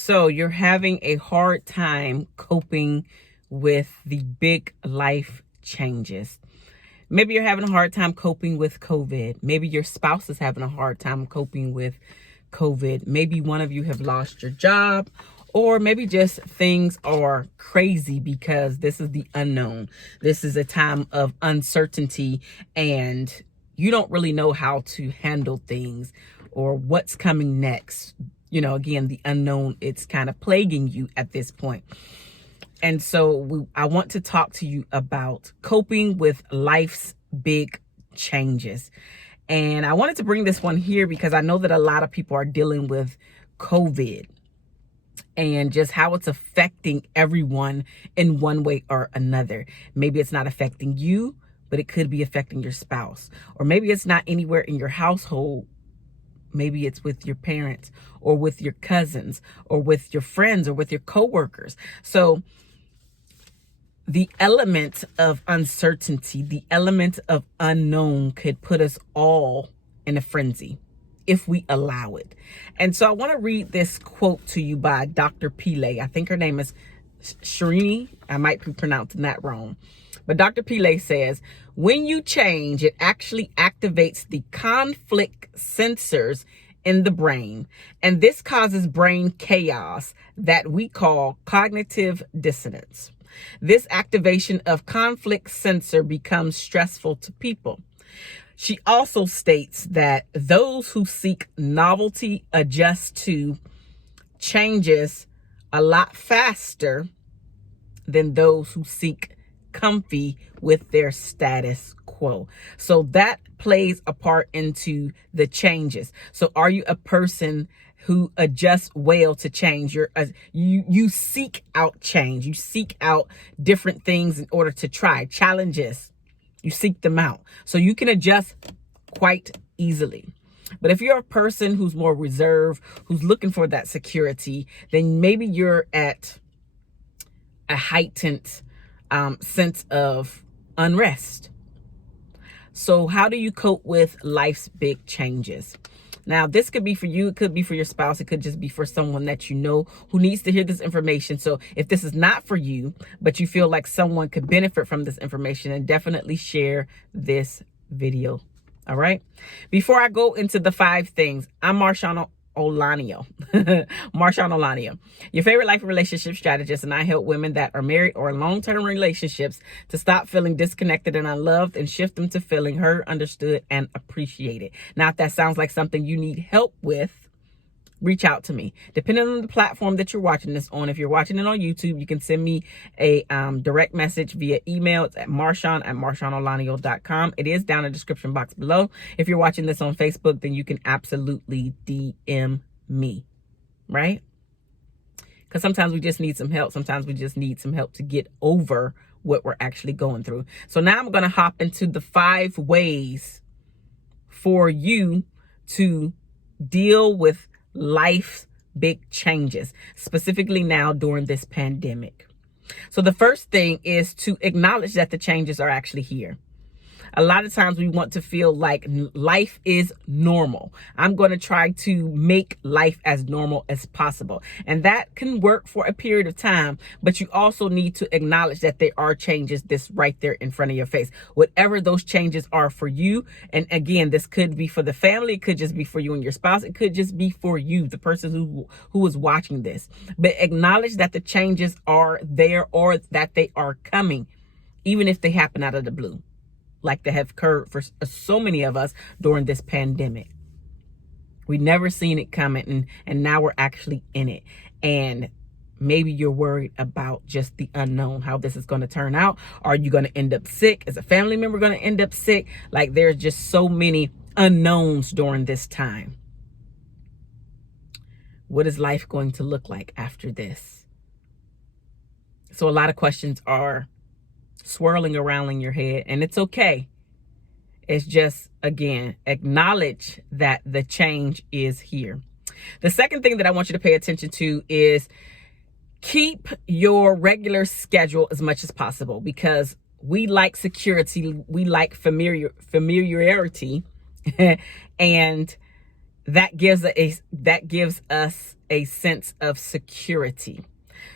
So you're having a hard time coping with the big life changes. Maybe you're having a hard time coping with COVID. Maybe your spouse is having a hard time coping with COVID. Maybe one of you have lost your job, or maybe just things are crazy because this is the unknown. This is a time of uncertainty and you don't really know how to handle things or what's coming next. You know, again, the unknown, it's kind of plaguing you at this point. And so I want to talk to you about coping with life's big changes. And I wanted to bring this one here because I know that a lot of people are dealing with COVID and just how it's affecting everyone in one way or another. Maybe it's not affecting you, but it could be affecting your spouse. Or maybe it's not anywhere in your household. Maybe it's with your parents or with your cousins or with your friends or with your coworkers. So the element of uncertainty, the element of unknown could put us all in a frenzy if we allow it. And so I want to read this quote to you by Dr. Pillay. I think her name is Shrini. I might be pronouncing that wrong. But Dr. Pillay says, when you change, it actually activates the conflict sensors in the brain. And this causes brain chaos that we call cognitive dissonance. This activation of conflict sensor becomes stressful to people. She also states that those who seek novelty adjust to changes a lot faster than those who seek comfy with their status quo. So that plays a part into the changes. So are you a person who adjusts well to change? You seek out change. You seek out different things in order to try challenges. You seek them out so you can adjust quite easily. But if you're a person who's more reserved, who's looking for that security, then maybe you're at a heightened sense of unrest. So how do you cope with life's big changes? Now, this could be for you. It could be for your spouse. It could just be for someone that you know who needs to hear this information. So if this is not for you, but you feel like someone could benefit from this information, then definitely share this video. All right. Before I go into the 5 things, I'm MarshaunO. MarshaunO, your favorite life and relationship strategist, and I help women that are married or in long-term relationships to stop feeling disconnected and unloved and shift them to feeling heard, understood, and appreciated. Now, if that sounds like something you need help with, reach out to me. Depending on the platform that you're watching this on, if you're watching it on YouTube, you can send me a direct message via email. It's at Marshaun@MarshaunOlanio.com. It is down in the description box below. If you're watching this on Facebook, then you can absolutely DM me, right? Because sometimes we just need some help. Sometimes we just need some help to get over what we're actually going through. So now I'm going to hop into the 5 ways for you to deal with life's big changes, specifically now during this pandemic. So the first thing is to acknowledge that the changes are actually here. A lot of times we want to feel like life is normal. I'm going to try to make life as normal as possible. And that can work for a period of time, but you also need to acknowledge that there are changes this right there in front of your face. Whatever those changes are for you. And again, this could be for the family. It could just be for you and your spouse. It could just be for you, the person who is watching this. But acknowledge that the changes are there or that they are coming, even if they happen out of the blue, like they have occurred for so many of us during this pandemic. We never seen it coming, and now we're actually in it. And maybe you're worried about just the unknown, how this is going to turn out. Are you going to end up sick? Is a family member going to end up sick? Like, there's just so many unknowns during this time. What is life going to look like after this? So a lot of questions are swirling around in your head, and it's okay. It's just, again, acknowledge that the change is here. The second thing that I want you to pay attention to is keep your regular schedule as much as possible, because we like security, we like familiarity, and that gives us a sense of security.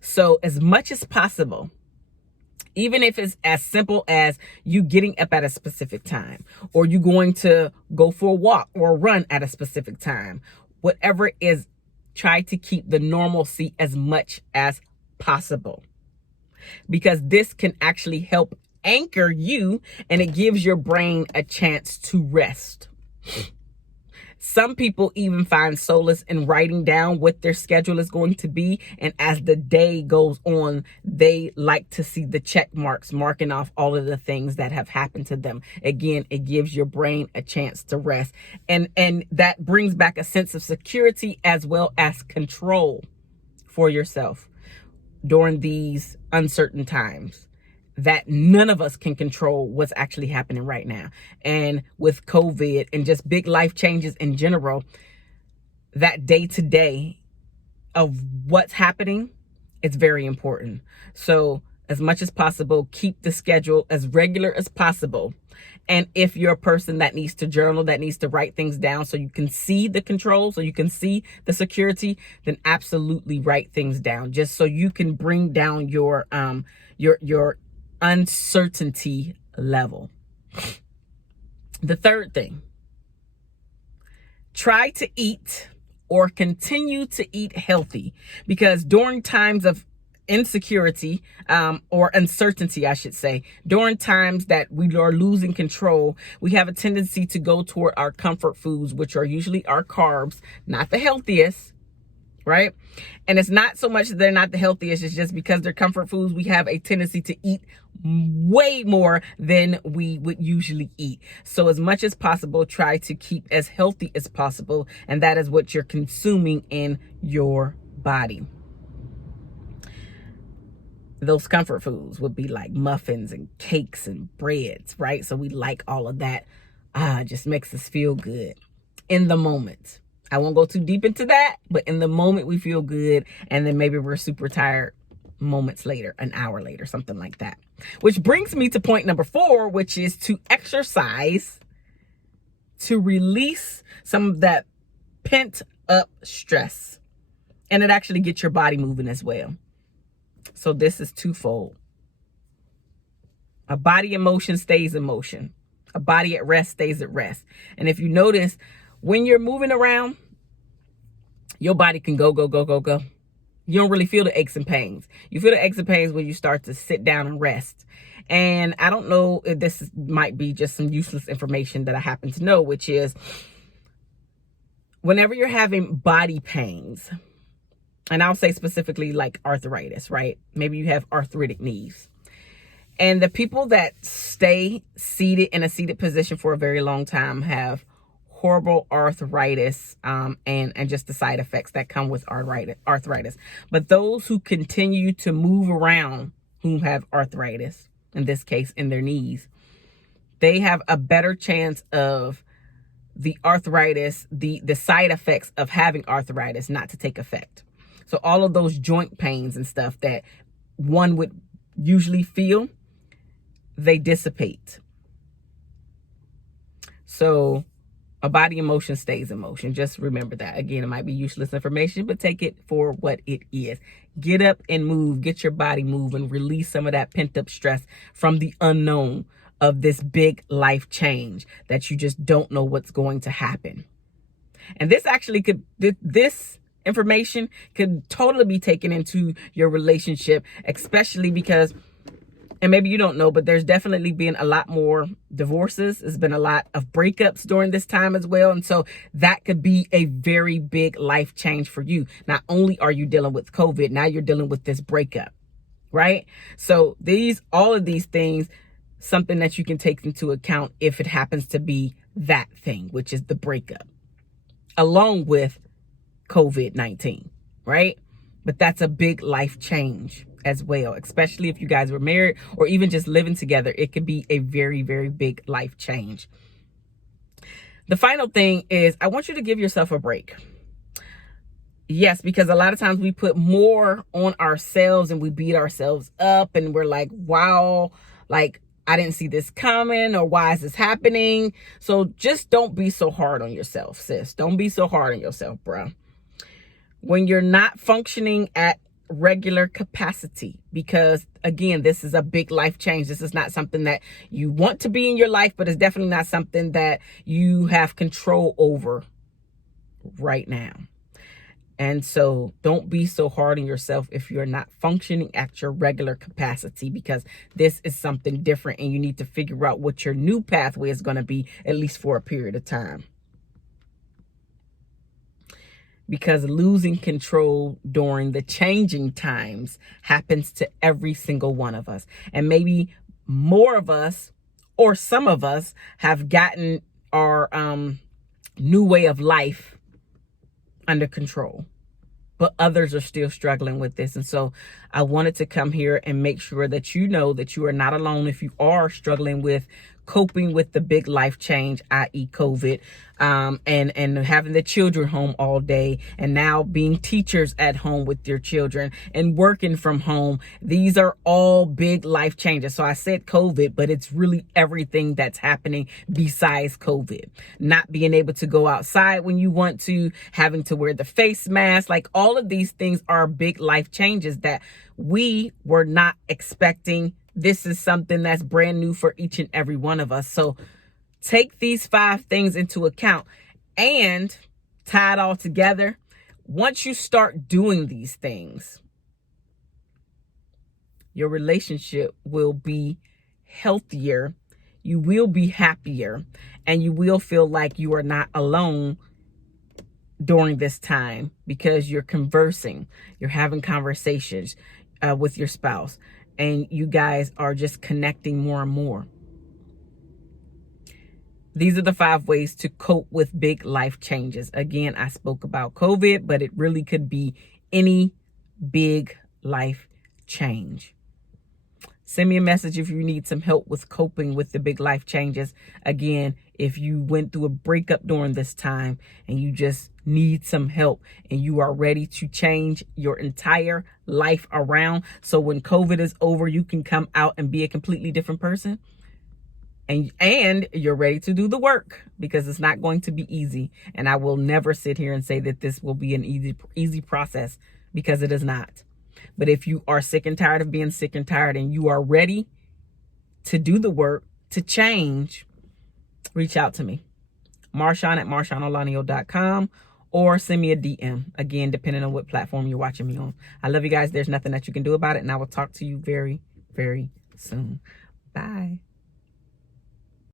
So as much as possible, even if it's as simple as you getting up at a specific time, or you going to go for a walk or a run at a specific time, whatever it is, try to keep the normalcy as much as possible, because this can actually help anchor you, and it gives your brain a chance to rest. Some people even find solace in writing down what their schedule is going to be. And as the day goes on, they like to see the check marks marking off all of the things that have happened to them. Again, it gives your brain a chance to rest. And that brings back a sense of security as well as control for yourself during these uncertain times that none of us can control what's actually happening right now. And with COVID and just big life changes in general, that day to day of what's happening, it's very important. So as much as possible, keep the schedule as regular as possible. And if you're a person that needs to journal, that needs to write things down so you can see the control, so you can see the security, then absolutely write things down, just so you can bring down your uncertainty level. The third thing, try to eat or continue to eat healthy, because during times of insecurity, or uncertainty, I should say, during times that we are losing control, we have a tendency to go toward our comfort foods, which are usually our carbs, not the healthiest, right? And it's not so much that they're not the healthiest, it's just because they're comfort foods, we have a tendency to eat way more than we would usually eat. So as much as possible, try to keep as healthy as possible, and that is what you're consuming in your body. Those comfort foods would be like muffins and cakes and breads, right? So we like all of that. It just makes us feel good in the moment. I won't go too deep into that, but in the moment we feel good, and then maybe we're super tired moments later, an hour later, something like that. Which brings me to point number 4, which is to exercise to release some of that pent up stress. And it actually gets your body moving as well. So this is twofold. A body in motion stays in motion. A body at rest stays at rest. And if you notice, when you're moving around, your body can go, go, go, go, go. You don't really feel the aches and pains. You feel the aches and pains when you start to sit down and rest. And I don't know if this might be just some useless information that I happen to know, which is whenever you're having body pains, and I'll say specifically like arthritis, right? Maybe you have arthritic knees. And the people that stay seated in a seated position for a very long time have horrible arthritis, and just the side effects that come with arthritis. But those who continue to move around, who have arthritis, in this case in their knees, they have a better chance of the arthritis, the side effects of having arthritis not to take effect. So all of those joint pains and stuff that one would usually feel, they dissipate. So a body in motion stays in motion. Just remember that. Again, it might be useless information, but take it for what it is. Get up and move. Get your body moving. Release some of that pent up stress from the unknown of this big life change that you just don't know what's going to happen. And this actually could, this information could totally be taken into your relationship, especially because, and maybe you don't know, but there's definitely been a lot more divorces. There's been a lot of breakups during this time as well. And so that could be a very big life change for you. Not only are you dealing with COVID, now you're dealing with this breakup, right? So all of these things, something that you can take into account if it happens to be that thing, which is the breakup, along with COVID-19, right? But that's a big life change as well, especially if you guys were married or even just living together. It could be a very, very big life change. The final thing is I want you to give yourself a break. Yes, because a lot of times we put more on ourselves and we beat ourselves up and we're like, wow, like I didn't see this coming, or why is this happening? So just don't be so hard on yourself, sis. Don't be so hard on yourself, bruh. When you're not functioning at regular capacity, because again, this is a big life change. This is not something that you want to be in your life, but it's definitely not something that you have control over right now. And so don't be so hard on yourself if you're not functioning at your regular capacity, because this is something different and you need to figure out what your new pathway is going to be, at least for a period of time. Because losing control during the changing times happens to every single one of us. And maybe more of us, or some of us, have gotten our new way of life under control, but others are still struggling with this. And so I wanted to come here and make sure that you know that you are not alone if you are struggling with coping with the big life change, i.e. COVID, and having the children home all day, and now being teachers at home with your children and working from home. These are all big life changes. So I said COVID, but it's really everything that's happening besides COVID. Not being able to go outside when you want to, having to wear the face mask, like all of these things are big life changes that we were not expecting. This is something that's brand new for each and every one of us. So take these 5 things into account and tie it all together. Once you start doing these things, your relationship will be healthier, you will be happier, and you will feel like you are not alone during this time, because you're conversing, you're having conversations with your spouse, and you guys are just connecting more and more. These are the 5 ways to cope with big life changes. Again, I spoke about COVID, but it really could be any big life change. Send me a message if you need some help with coping with the big life changes. Again, if you went through a breakup during this time and you just need some help and you are ready to change your entire life around, so when COVID is over, you can come out and be a completely different person. And you're ready to do the work, because it's not going to be easy. And I will never sit here and say that this will be an easy process, because it is not. But if you are sick and tired of being sick and tired, and you are ready to do the work, to change, reach out to me. Marshaun at MarshaunOlanio.com, or send me a DM. Again, depending on what platform you're watching me on. I love you guys. There's nothing that you can do about it. And I will talk to you very, very soon. Bye.